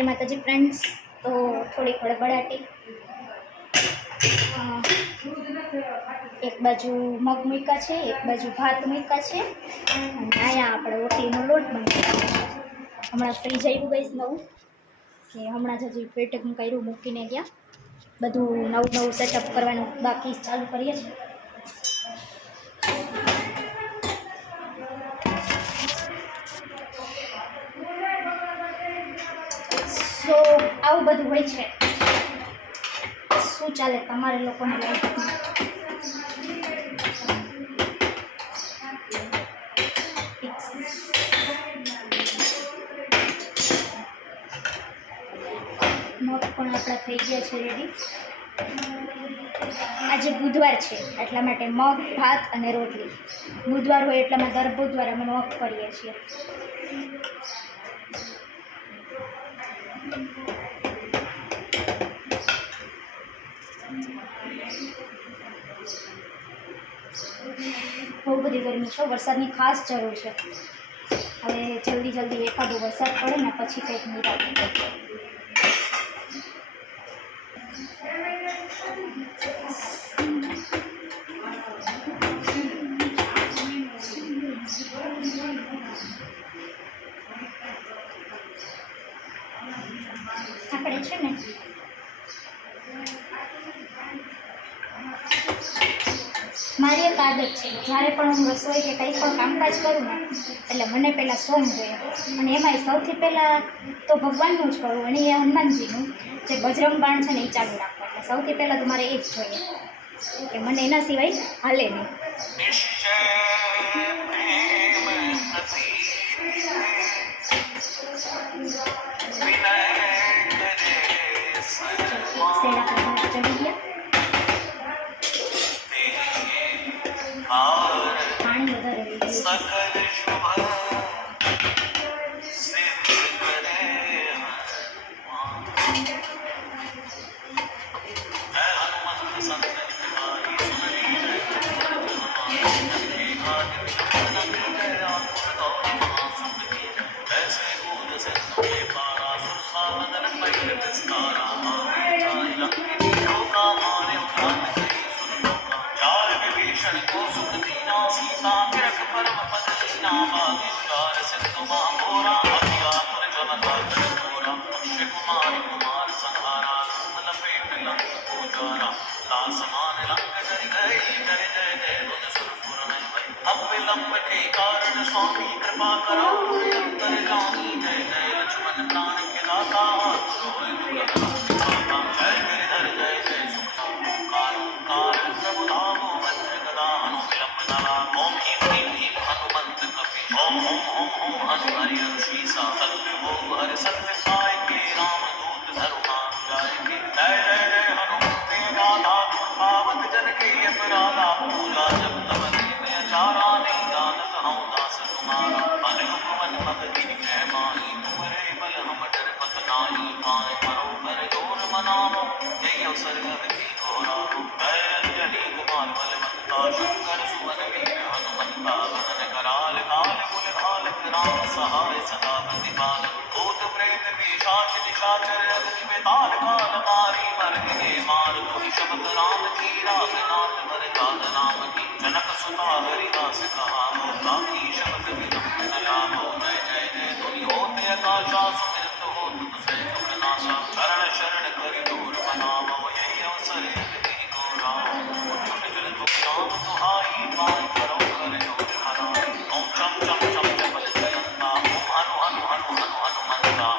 जय माताजी फ्रेंड्स। तो थोड़ी हड़बड़ाटी एक बाजू मग मूक्या है, एक बाजू भात मूक्या है और अहींया आपणे रोटलीनो लोट बनाव्यो। हमणां फ्रीज आव्युं गईस नवुं कि हमणां ज हजी पेटकनुं कर्युं मूकीने गया। बधुं नवुं नवुं सेटअप करवानुं बाकी चालू करीए छीए। सो आવું બધું હોય છે। શું ચાલે તમારે લોકોની લાઈફમાં? મગ પણ આપણા થઈ ગયા છે રેડી। આજે બુધવાર છે એટલા માટે મગ ભાત અને રોટલી। બુધવાર હોય એટલામાં દર બુધવારે અમે મગ કરીએ છીએ। બહુ બધી ગરમી છે, વરસાદની ખાસ જરૂર છે। હવે જલ્દી જલ્દી એકાદો વરસાદ પડે ને પછી કંઈક નિરાંત થાય। આપણે છે ને મારી એક આદત છે, જ્યારે પણ હું રસોઈ કે કંઈ પણ કામકાજ કરું ને એટલે મને પહેલાં સોંગ જોઈએ અને એમાંય સૌથી પહેલાં તો ભગવાનનું જ કરું અને એ હનુમાનજીનું જે બજરંગ બાણ છે ને એ ચાલુ રાખવું। એટલે સૌથી પહેલાં તો મારે એ જ જોઈએ કે મને એના સિવાય હાલે નહીં। સેડા પર ચડી ગયા, પાણી વધારે લઈ ગયું। स्वामी कृपा करो अंतर जानी जय जय लक्ष्मण प्राण के दाता जय गिरिधर जय जय सुख ओंकार प्रभु धाम वज्र गदा अनुविलंब नला ओम ह्रीं ह्रीं ह्रीं हनुमंत कपि ओम ओम ओम ओम हनु हरि शीसा सत्य ओम हरि सत्य साई के राम दूत धरुमान जाय के जय जय जय हनुमते गाधा पावत जन के अपराधा पूजा जब तब में चारा नहीं जानत हूँ दास तुम्हारा अनुपमन मग दिन माही तुमरे बल हम डर पत नाही पाए मरो भर जोर मनावो यही अवसर गति घोरा जय अंजनी कुमार बलवंता शंकर सुवन वीर हनुमंता वदन कराल काल कुल घाल राम सहाय सदा प्रतिपाल भूत प्रेत पिशाच निशाचर अग्नि बेताल काल मारी मर्ग के मार तुहि शब्द राम की रागनाथ भर काल नाम की जनक सुता हरिदास कहा काकी शब्द विलंब लाभो जय जय जय तुनि होते आकाशा सुमिरत हो तुम से दुख नाशा चरण शरण करि दूर मनावो यही अवसर अति घोरा उठुट जल तुम नाम दुहाई पाय करो कर जोर हराई ओम चम चम चम चपल जयंता ओम हनु हनु हनु हनु हनुमंता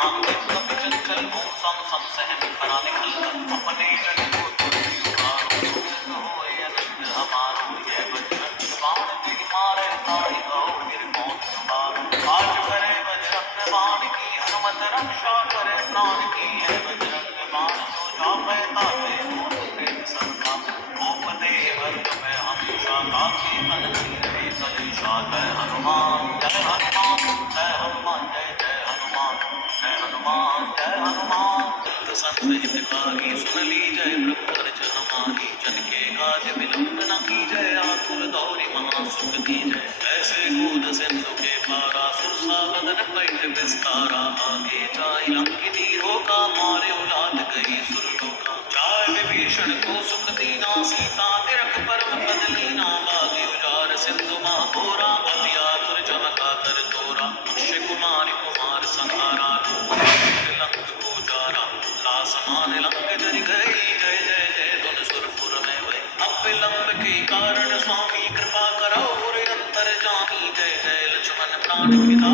हम कपि चंचल ओम सम सम सहन करा निकल अपने जन को तुमारो सुमित होए अनंत हमारो ये बजरंग बाण तेरी मारे ताई गौ गिर मौत तुम्हारो आज करे बजरंग बाण की हनुमत रक्षा करे प्राण की है बजरंग बाण जो जापै ताते मोत प्रेम संता भूप दे वर्ग में हमेशा काकी मन की रहे कलेशा जय हनुमान जय हनुमान जय हनुमान जय जय हनुमान जय हनुमान जय हनुमान संहितकारी सुन ली जय प्रभु अर्चन माही जन के काज विलंब न की जय आतुर दौरी महासुख की जय ऐसे कूद सिंधु के पारा सुरसा बदन पैठ विस्तारा आगे जाए लंकिनी रोका मारे औलाद गई सुरलोका जाय विभीषण को सुख दीना सीता तिरक परम पद लीना बागी उजार सिंधु महाभोरा अतियातुर चमका कर तोरा अक्षय कुमारी कुमार संहारा लंक को जारा ला समान लंक जरि गई जय जय जय धुन सुरपुर में वही अब विलंब के कारण स्वामी कृपा करो अंतर जानी जय जय लक्ष्मण प्राण पिता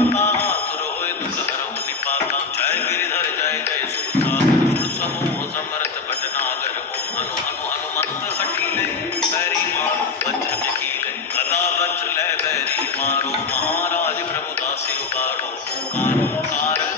तुरोय दुख हरो निपाता जय गिरिधर जय जय सुरसागर सुर समूह समर्थ भटनागर ओम हनु हनु हनुमंत हठीले बैरी मारो वज्र के कीले गदा वज्र ले बैरी मारो महाराज प्रभु दासी उबारो कार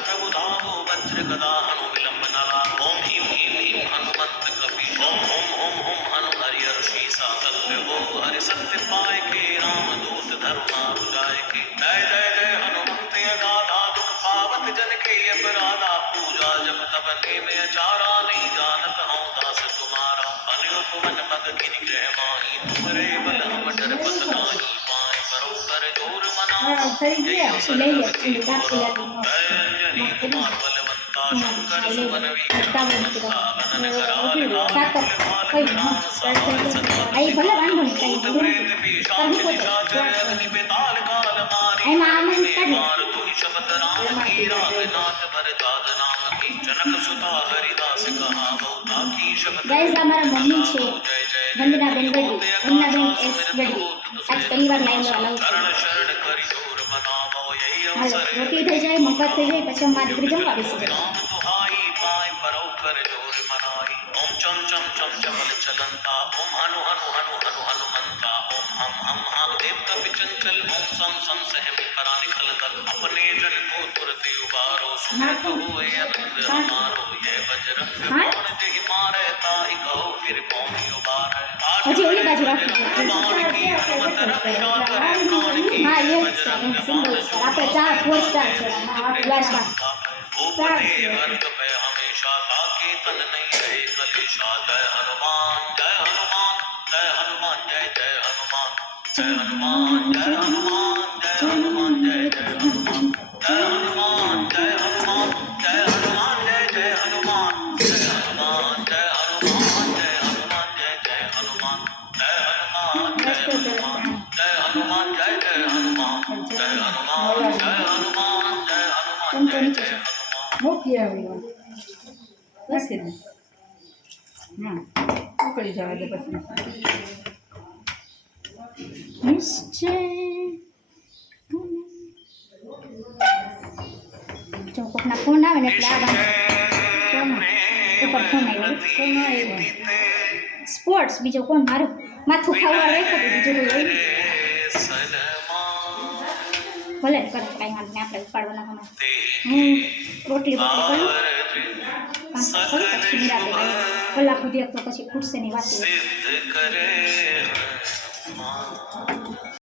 प्रभु धामो वज्र गदा हनु विलंब नला ओम ह्रीं ह्रीं ह्रीं हनुमंत कपि ओम ओम ओम ओम हनु हरि ऋषि सा सत्य हो हरि सत्य पाए के राम दूत धर्मा बुझाए के जय जय जय हनुमंत अगाधा दुख पावत जन के अपराधा पूजा जब तब में चारा नहीं जानत हूँ दास तुम्हारा अनुपवन मग गिरि ग्रह माही तुम्हारे बल हम डरपत नाही पाए परो कर जोर मना जय अंजनी कुमार बलवंता शंकर सुवन विक्रम सावन कराल राम सहाय सदा भूत प्रेत पिशाच निशाचर अग्नि बेताल काल मारी मार तुहि शपथ राम की रागनाथ भरताद नाम की जनक सुता हरिदास कहा बहुता की शपथ गाइस हमारा मम्मी छे वंदना बेन गढ़ी वंदना बेन एस गढ़ी आज पहली बार लाइन में आला शरण शरण करि जोर मनावो यही अवसर रोटी થઈ જાય મગજ થઈ જાય પછી અમારી દીકરી જમવા બેસી જાય नाम दुहाई पाए परो कर जोर मनाई ओम चम चम चम चमल चलंता ओम हनु हनु हनु हनु हनुमंता ओम हम हाग देव कपि चंचल ओम सम सम सहम करा निखल कर अपने जन को तुरत उबारो सुमत हुए आनंद हमारो ये बजरंग बाण जहि मारे ताहि कहो फिर कौन उबारे હજી ઓલી બાજુ રાખો बाण की हनुमत रक्षा करे प्राण की હા ये बजरंग सिंगल આપણે 4 4 સ્ટાર છે આ ક્લાસમાં भूपते वर्ग पे हमेशा ताकि तन नहीं रहे कलेशा जय हनुमान जय हनुमान जय हनुमान जय जय हनुमान जय हनुमान जय हनुमान जय हनुमान जय जय हनुमान जय हनुमान जय हनुमान जय हनुमान जय जय हनुमान जय हनुमान जय हनुमान जय हनुमान जय जय हनुमान जय हनुमान जय हनुमान जय हनुमान जय जय हनुमान जय हनुमान जय हनुमान जय हनुमान जय जय हनुमान મૂકી આવી બસ ને હા ઉકળી જવા દે પછી નિશ્ચય જો કોકના ફોન આવે ને એટલે આ ઉપર ફોન આવ્યો સ્પોર્ટ્સ બીજો કોણ મારું માથું ખાવા રાખ્યું બીજું કોઈ હોય ભલે કરે કાંઈ વાંધો નહીં આપણે ઉપાડવાના હમણાં હું રોટલી બોટલી કરું કામ કરું પછી નિરાતે કલાક સુધી તો પછી ખૂટશે નહીં વાત सिद्ध करे हनुमान